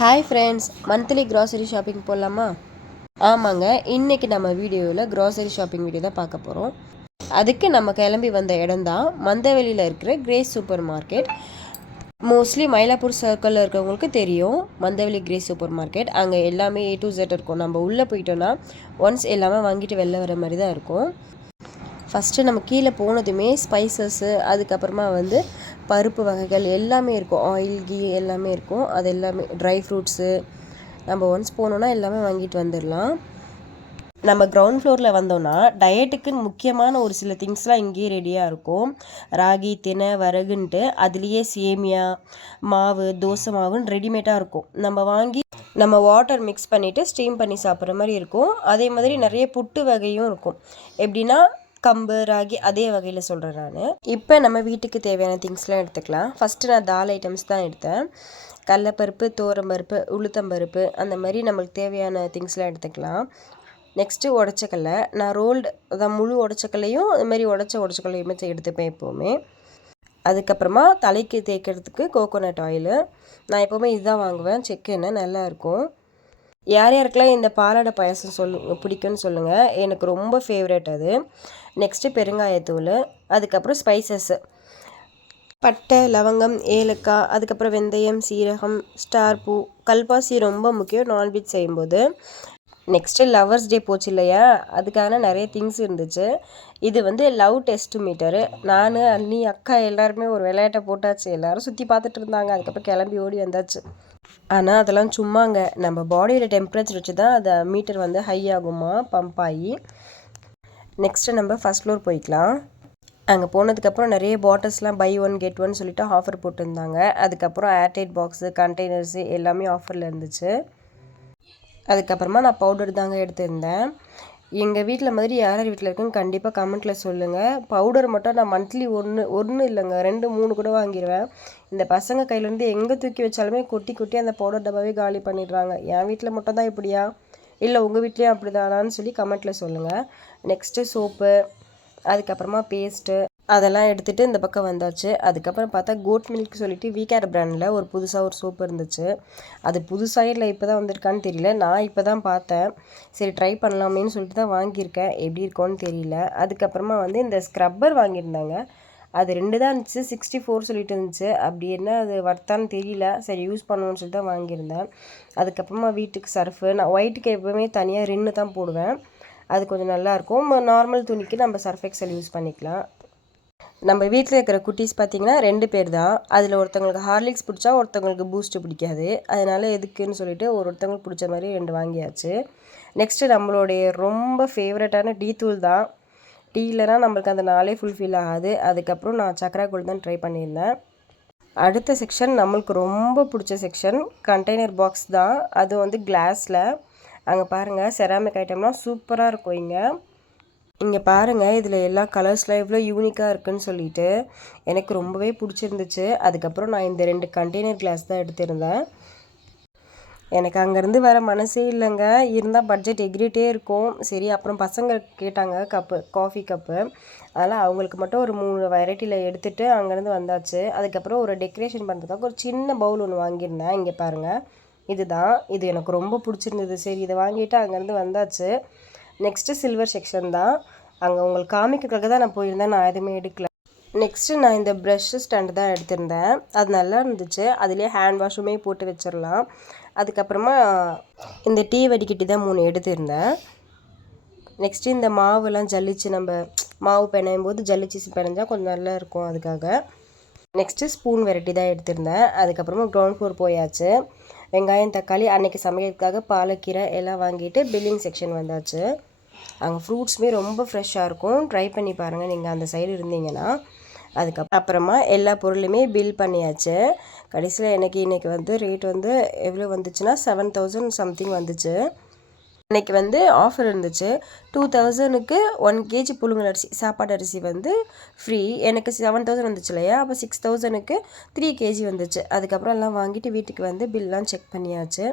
Hi friends, monthly grocery shopping போகலாமா? ஆமாங்க, இன்றைக்கி நம்ம வீடியோவில் க்ராசரி ஷாப்பிங் வீடியோ தான் பார்க்க போகிறோம். அதுக்கு நம்ம கிளம்பி வந்த இடம் தான் மந்தவெளியில் இருக்கிற grace super market. Mostly Mylapore சர்க்கிளில் இருக்கிறவங்களுக்கு தெரியும் மந்தவெளி கிரேஸ் சூப்பர் மார்க்கெட். அங்கே எல்லாமே A to Z இருக்கும். நம்ம உள்ளே போயிட்டோன்னா ஒன்ஸ் எல்லாமே வாங்கிட்டு வெளில வர மாதிரி தான் இருக்கும். ஃபஸ்ட்டு நம்ம கீழே போனதுமே ஸ்பைசஸ்ஸு, அதுக்கப்புறமா பருப்பு வகைகள் எல்லாமே இருக்கும். ஆயில், கீ எல்லாமே இருக்கும். அது எல்லாமே ட்ரை ஃப்ரூட்ஸு நம்ம ஒன்ஸ் போனோன்னா எல்லாமே வாங்கிட்டு வந்துடலாம். நம்ம கிரவுண்ட் ஃப்ளோரில் வந்தோன்னா டயட்டுக்குன்னு முக்கியமான ஒரு சில திங்ஸ்லாம் இங்கேயே ரெடியாக இருக்கும். ராகி, தினை, வரகுன்ட்டு அதுலேயே சேமியா மாவு, தோசை மாவுன்னு ரெடிமேடாக இருக்கும். நம்ம வாங்கி நம்ம வாட்டர் மிக்ஸ் பண்ணிவிட்டு ஸ்டீம் பண்ணி சாப்பிட்ற மாதிரி இருக்கும். அதே மாதிரி நிறைய புட்டு வகையும் இருக்கும். எப்படின்னா கம்பு, ராகி அதே வகையில் சொல்கிறேன் நான். இப்போ நம்ம வீட்டுக்கு தேவையான திங்ஸ்லாம் எடுத்துக்கலாம். ஃபஸ்ட்டு நான் தால் ஐட்டம்ஸ் தான் எடுத்தேன். கடலப்பருப்பு, துவரம்பருப்பு, உளுத்தம்பருப்பு அந்த மாதிரி நம்மளுக்கு தேவையான திங்ஸ்லாம் எடுத்துக்கலாம். நெக்ஸ்ட்டு உடச்சக்கல்லை. நான் ரோல்டு அதான் முழு உடச்சக்கல்லையும் அதுமாரி உடச்சக்கல்லையுமே எடுத்துப்பேன் எப்போவுமே. அதுக்கப்புறமா தலைக்கு தேய்க்கிறதுக்கு கோகோனட் ஆயிலு. நான் எப்போவுமே இதுதான் வாங்குவேன். செக்கு எண்ணெய் நல்லாயிருக்கும். யார் யாருக்கெல்லாம் இந்த பாலாடை பாயாசம் பிடிக்குன்னு சொல்லுங்கள். எனக்கு ரொம்ப ஃபேவரட் அது. நெக்ஸ்ட்டு பெருங்காயத்தூள், அதுக்கப்புறம் ஸ்பைசஸ்ஸு பட்டை, லவங்கம், ஏலக்காய், அதுக்கப்புறம் வெந்தயம், சீரகம், ஸ்டார் பூ, கல்பாசி ரொம்ப முக்கியம் நான்வெஜ் செய்யும்போது. நெக்ஸ்ட்டு லவர்ஸ் டே போச்சு இல்லையா, அதுக்கான நிறைய திங்ஸ் இருந்துச்சு. இது லவ் டெஸ்ட் மீட்டரு. நான், அண்ணி, அக்கா எல்லாருமே ஒரு விளையாட்டை போட்டாச்சு. எல்லோரும் சுற்றி பார்த்துட்டு இருந்தாங்க. அதுக்கப்புறம் கிளம்பி ஓடி வந்தாச்சு. ஆனால் அதெல்லாம் சும்மாங்க. நம்ம பாடியோட டெம்பரேச்சர் வச்சு தான் அதை மீட்டர் ஹை ஆகுமா, பம்ப் ஆகி. நெக்ஸ்ட்டு நம்ம ஃபஸ்ட் ஃப்ளோர் போய்க்கலாம். அங்கே போனதுக்கப்புறம் நிறைய பாட்டில்ஸ்லாம் பை ஒன் கெட் ஒன் சொல்லிட்டு ஆஃபர் போட்டிருந்தாங்க. அதுக்கப்புறம் ஏர்டைட் பாக்ஸு, கண்டெய்னர்ஸு எல்லாமே ஆஃபரில் இருந்துச்சு. அதுக்கப்புறமா நான் பவுடர் தாங்க எடுத்திருந்தேன். எங்கள் வீட்டில் மாதிரி யார் யார் வீட்டில் இருக்குன்னு கண்டிப்பாக கமெண்ட்டில் சொல்லுங்கள். பவுடர் மட்டும் நான் மந்த்லி ஒன்று இல்லைங்க 2, 3 கூட வாங்கிடுவேன். இந்த பசங்க கையிலேருந்து எங்கே தூக்கி வச்சாலுமே கொட்டி கொட்டி அந்த பவுடர் டப்பாவே காலி பண்ணிடுறாங்க. என் வீட்டில் மட்டும் தான் இப்படியா, இல்லை உங்கள் வீட்லேயும் அப்படி தானான்னு சொல்லி கமெண்ட்டில் சொல்லுங்கள். நெக்ஸ்ட்டு சோப்பு, அதுக்கப்புறமா பேஸ்ட்டு அதெல்லாம் எடுத்துகிட்டு இந்த பக்கம் வந்தாச்சு. அதுக்கப்புறம் பார்த்தா கோட் மில்க் சொல்லிட்டு வீகேர் பிராண்டில் ஒரு புதுசாக ஒரு சோப்பு இருந்துச்சு. அது புதுசாக இல்லை இப்போ தான் வந்திருக்கான்னு தெரியல. நான் இப்போ தான் பார்த்தேன். சரி ட்ரை பண்ணலாமேன்னு சொல்லிட்டு தான் வாங்கியிருக்கேன். எப்படி இருக்கோன்னு தெரியல. அதுக்கப்புறமா இந்த ஸ்க்ரப்பர் வாங்கியிருந்தாங்க. அது 2 தான் இருந்துச்சு. 64 சொல்லிட்டு இருந்துச்சு. அப்படி என்ன அது வர்த்தான்னு தெரியல. சரி யூஸ் பண்ணுவோன்னு சொல்லிட்டு தான் வாங்கியிருந்தேன். அதுக்கப்புறமா வீட்டுக்கு சர்ஃபு. நான் ஒயிட்டுக்கு எப்போவுமே தனியாக ரின்னு தான் போடுவேன். அது கொஞ்சம் நல்லாயிருக்கும். நார்மல் துணிக்கு நம்ம சர்ஃப் எக்ஸல் யூஸ் பண்ணிக்கலாம். நம்ம வீட்டில் இருக்கிற குட்டீஸ் பார்த்திங்கன்னா 2 பேர் தான். அதில் ஒருத்தவங்களுக்கு ஹார்லிக்ஸ் பிடிச்சா ஒருத்தவங்களுக்கு பூஸ்ட்டு பிடிக்காது. அதனால் எதுக்குன்னு சொல்லிட்டு ஒருத்தவங்களுக்கு பிடிச்ச மாதிரி 2 வாங்கியாச்சு. நெக்ஸ்ட்டு நம்மளுடைய ரொம்ப ஃபேவரட்டான டீ தூள் தான். டீ இல்லைனா நம்மளுக்கு அந்த நாளே ஃபுல்ஃபில் ஆகாது. அதுக்கப்புறம் நான் சக்கரை கூழ் தான் ட்ரை பண்ணியிருந்தேன். அடுத்த செக்ஷன் நம்மளுக்கு ரொம்ப பிடிச்ச செக்ஷன் கண்டெய்னர் பாக்ஸ் தான். அது கிளாஸில். அங்கே பாருங்கள், செராமிக் ஐட்டம்லாம் சூப்பராக இருக்கும். இங்கே பாருங்கள், இதில் எல்லா கலர்ஸ்லாம் எவ்வளோ யூனிக்காக இருக்குதுன்னு சொல்லிட்டு எனக்கு ரொம்பவே பிடிச்சிருந்துச்சு. அதுக்கப்புறம் நான் இந்த 2 கண்டெய்னர் கிளாஸ் தான் எடுத்திருந்தேன். எனக்கு அங்கேருந்து வர மனசே இல்லைங்க. இருந்தால் பட்ஜெட் எகிரிட்டே இருக்கும். சரி, அப்புறம் பசங்க கேட்டாங்க காஃபி கப்பு. அதனால் அவங்களுக்கு மட்டும் ஒரு 3 வெரைட்டியில் எடுத்துகிட்டு அங்கேருந்து வந்தாச்சு. அதுக்கப்புறம் ஒரு டெக்கரேஷன் பண்ணுறதுக்காக ஒரு சின்ன பவுல் ஒன்று வாங்கியிருந்தேன். இங்கே பாருங்கள், இது எனக்கு ரொம்ப பிடிச்சிருந்தது. சரி, இதை வாங்கிட்டு அங்கேருந்து வந்தாச்சு. நெக்ஸ்ட்டு சில்வர் செக்ஷன் தான். அங்கே உங்களுக்கு காமிக்கிறதுக்காக தான் நான் போயிருந்தேன். நான் எதுவுமே எடுக்கல. நெக்ஸ்ட்டு நான் இந்த ப்ரஷ்ஷு ஸ்டாண்டு தான் எடுத்திருந்தேன். அது நல்லா இருந்துச்சு. அதுலேயே ஹேண்ட் வாஷுமே போட்டு வச்சிடலாம். அதுக்கப்புறமா இந்த டீ வடிகட்டி தான் 3 எடுத்திருந்தேன். நெக்ஸ்ட்டு இந்த மாவுலாம் ஜல்லிச்சு நம்ம மாவு பிணையும் போது ஜல்லிச்சு பிணைஞ்சால் கொஞ்சம் நல்லா இருக்கும். அதுக்காக நெக்ஸ்ட்டு ஸ்பூன் வெரைட்டி தான் எடுத்திருந்தேன். அதுக்கப்புறமா கிரவுண்ட் ஃப்ளோர் போயாச்சு. வெங்காயம், தக்காளி, அன்றைக்கி சமைக்கிறதுக்காக பாலக்கீரை எல்லாம் வாங்கிட்டு பில்லிங் செக்ஷன் வந்தாச்சு. அங்கே ஃப்ரூட்ஸுமே ரொம்ப ஃப்ரெஷ்ஷாக இருக்கும். ட்ரை பண்ணி பாருங்கள் நீங்கள் அந்த சைடு இருந்தீங்கன்னா. அதுக்கப்புறமா எல்லா பொருளுமே பில் பண்ணியாச்சு. கடைசியில் எனக்கு இன்றைக்கி ரேட் எவ்வளோ வந்துச்சுன்னா 7000 சம்திங் வந்துச்சு. இன்றைக்கி ஆஃபர் இருந்துச்சு. 2000க்கு 1 kg புழுங்கல் அரிசி சாப்பாடு அரிசி ஃப்ரீ. எனக்கு 7000 வந்துச்சு இல்லையா, அப்போ 6000க்கு 3 kg வந்துச்சு. அதுக்கப்புறம் எல்லாம் வாங்கிட்டு வீட்டுக்கு பில்லாம் செக் பண்ணியாச்சு.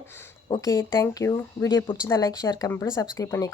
Okay, thank you. வீடியோ பிடிச்சிருந்தா லைக், ஷேர், கமெண்ட் பண்ணி சப்ஸ்கிரைப் பண்ணிக்கோ.